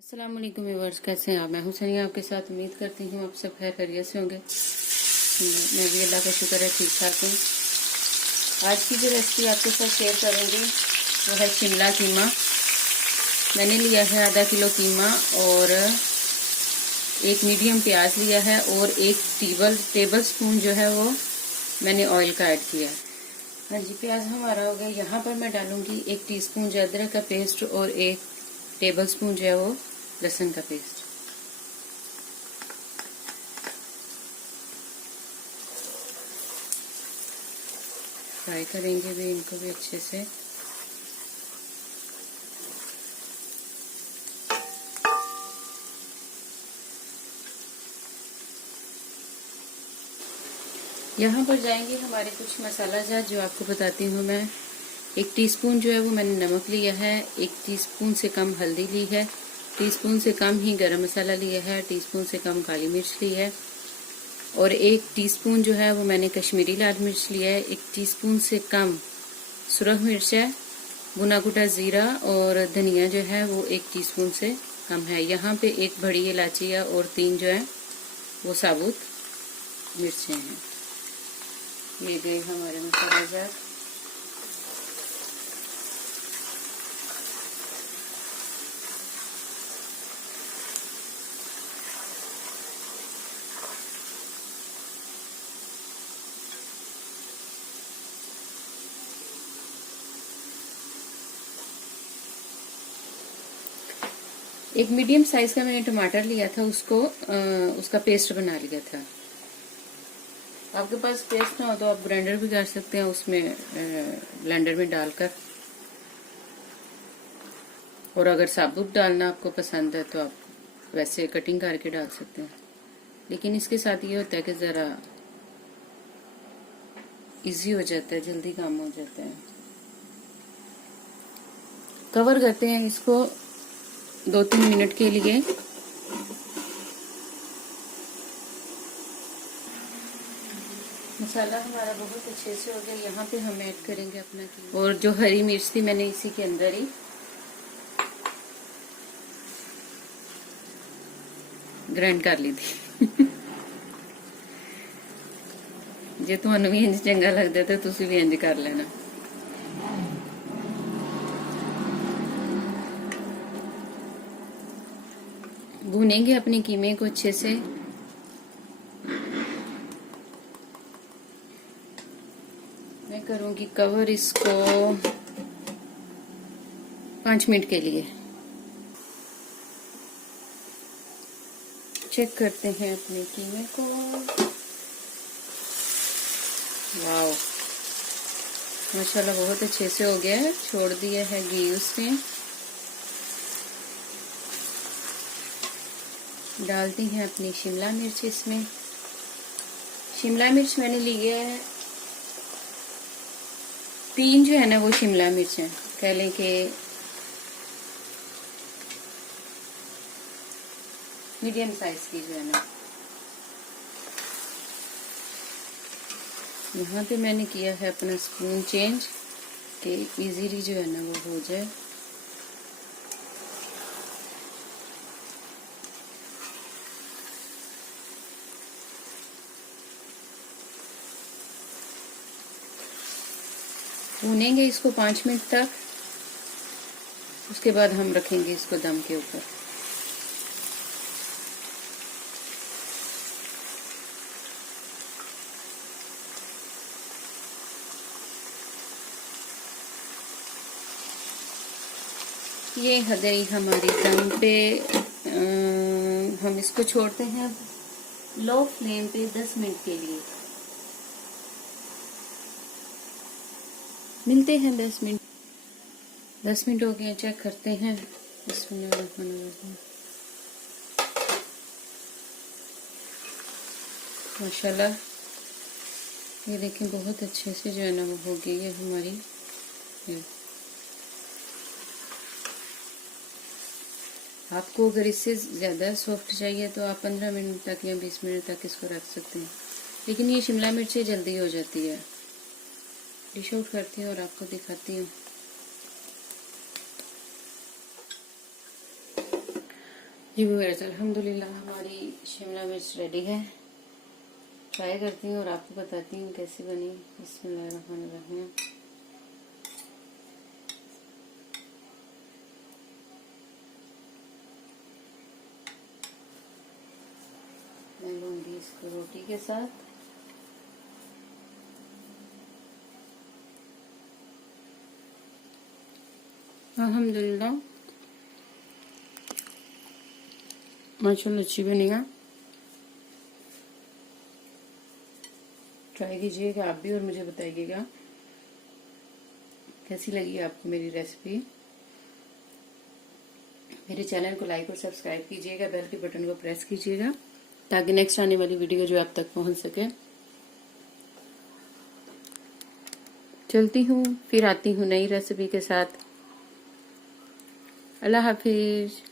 अस्सलाम वालेकुम व्यूअर्स, कैसे हैं आप। मैं हूं सनिया आपके साथ। उम्मीद करती हूँ आप सब खैर खैरियत से होंगे। मैं भी अल्लाह का शुक्र है ठीक ठाक हूँ। आज की जो रेसिपी आपके साथ शेयर करूँगी वो है शिमला कीमा। मैंने लिया है आधा किलो कीमा और एक मीडियम प्याज लिया है और एक टेबल स्पून जो है वो मैंने ऑयल का ऐड किया है। हाँ जी, प्याज हमारा हो गया। यहाँ पर मैं डालूंगी 1 टीस्पून जो अदरक का पेस्ट और 1 टेबल स्पून जो है वो लहसुन का पेस्ट। फ्राई करेंगे भी इनको भी अच्छे से। यहाँ पर जाएंगे हमारे कुछ मसाला जात जो आपको बताती हूँ मैं। 1 टीस्पून जो है वो मैंने नमक लिया है, 1 टीस्पून से कम हल्दी ली है, टीस्पून से कम ही गरम मसाला लिया है, टीस्पून से कम काली मिर्च ली है और 1 टीस्पून जो है वो मैंने कश्मीरी लाल मिर्च लिया है। 1 टीस्पून से कम सुरख मिर्च है, भुना कुटा जीरा और धनिया जो है वो 1 टीस्पून से कम है। यहाँ पे 1 बड़ी इलायची है और 3 जो है वो साबुत मिर्चें हैं। ये गए हमारे मसाला जात। एक मीडियम साइज का मैंने टमाटर लिया था, उसका पेस्ट बना लिया था। आपके पास पेस्ट ना हो तो आप ग्राइंडर भी कर सकते हैं, उसमें ब्लेंडर में डालकर। और अगर साबुत डालना आपको पसंद है तो आप वैसे कटिंग करके डाल सकते हैं। लेकिन इसके साथ ये होता है कि ज़रा इजी हो जाता है, जल्दी काम हो जाता है। कवर करते हैं इसको 2-3 मिनट के लिए। मसाला हमारा बहुत अच्छे से हो गया। यहाँ पे हम ऐड करेंगे अपना कीमा और जो हरी मिर्च थी मैंने इसी के अंदर ही ग्राइंड कर ली थी। जे तुहानू भी इंज चंगा लगता तो तुसी भी इंज कर लेना। भूनेंगे अपने कीमे को अच्छे से। मैं करूंगी कवर इसको 5 मिनट के लिए। चेक करते हैं अपने कीमे को। वाओ, माशाल्लाह बहुत अच्छे से हो गया है। छोड़ दिया है घी उसमें। डालती हैं अपनी शिमला मिर्च इसमें। शिमला मिर्च मैंने ली है 3 जो है ना वो शिमला मिर्च है, कह लें कि मीडियम साइज की जो है ना। यहाँ पे मैंने किया है अपना स्पून चेंज कि इजीली जो है ना वो हो जाए। भूनेंगे इसको 5 मिनट तक। उसके बाद हम रखेंगे इसको दम के ऊपर। ये है गई हमारी दम पे। हम इसको छोड़ते हैं लो फ्लेम पे 10 मिनट के लिए। मिलते हैं 10 मिनट। 10 मिनट हो गए, चेक करते हैं। माशाल्लाह ये देखें बहुत अच्छे से जो है ना वो हो गई है हमारी। आपको अगर इससे ज़्यादा सॉफ्ट चाहिए तो आप 15 मिनट तक या 20 मिनट तक इसको रख सकते हैं, लेकिन ये शिमला मिर्च जल्दी हो जाती है। डिश आउट करती हूँ और आपको दिखाती हूँ। जी व्यूअर्स, अल्हम्दुलिल्लाह हमारी शिमला मिर्च रेडी है। ट्राई करती हूँ और आपको बताती हूँ कैसी बनी। बिस्मिल्लाहिर्रहमानिर्रहीम। मैं लूँगी इसको रोटी के साथ। अल्हम्दुलिल्लाह माशाल्लाह अच्छी बनी है। ट्राई कीजिएगा आप भी और मुझे बताइएगा कैसी लगी आपको मेरी रेसिपी। मेरे चैनल को लाइक और सब्सक्राइब कीजिएगा, बेल के बटन को प्रेस कीजिएगा ताकि नेक्स्ट आने वाली वीडियो जो आप तक पहुंच सके। चलती हूँ, फिर आती हूँ नई रेसिपी के साथ। अल्लाह हाफिज।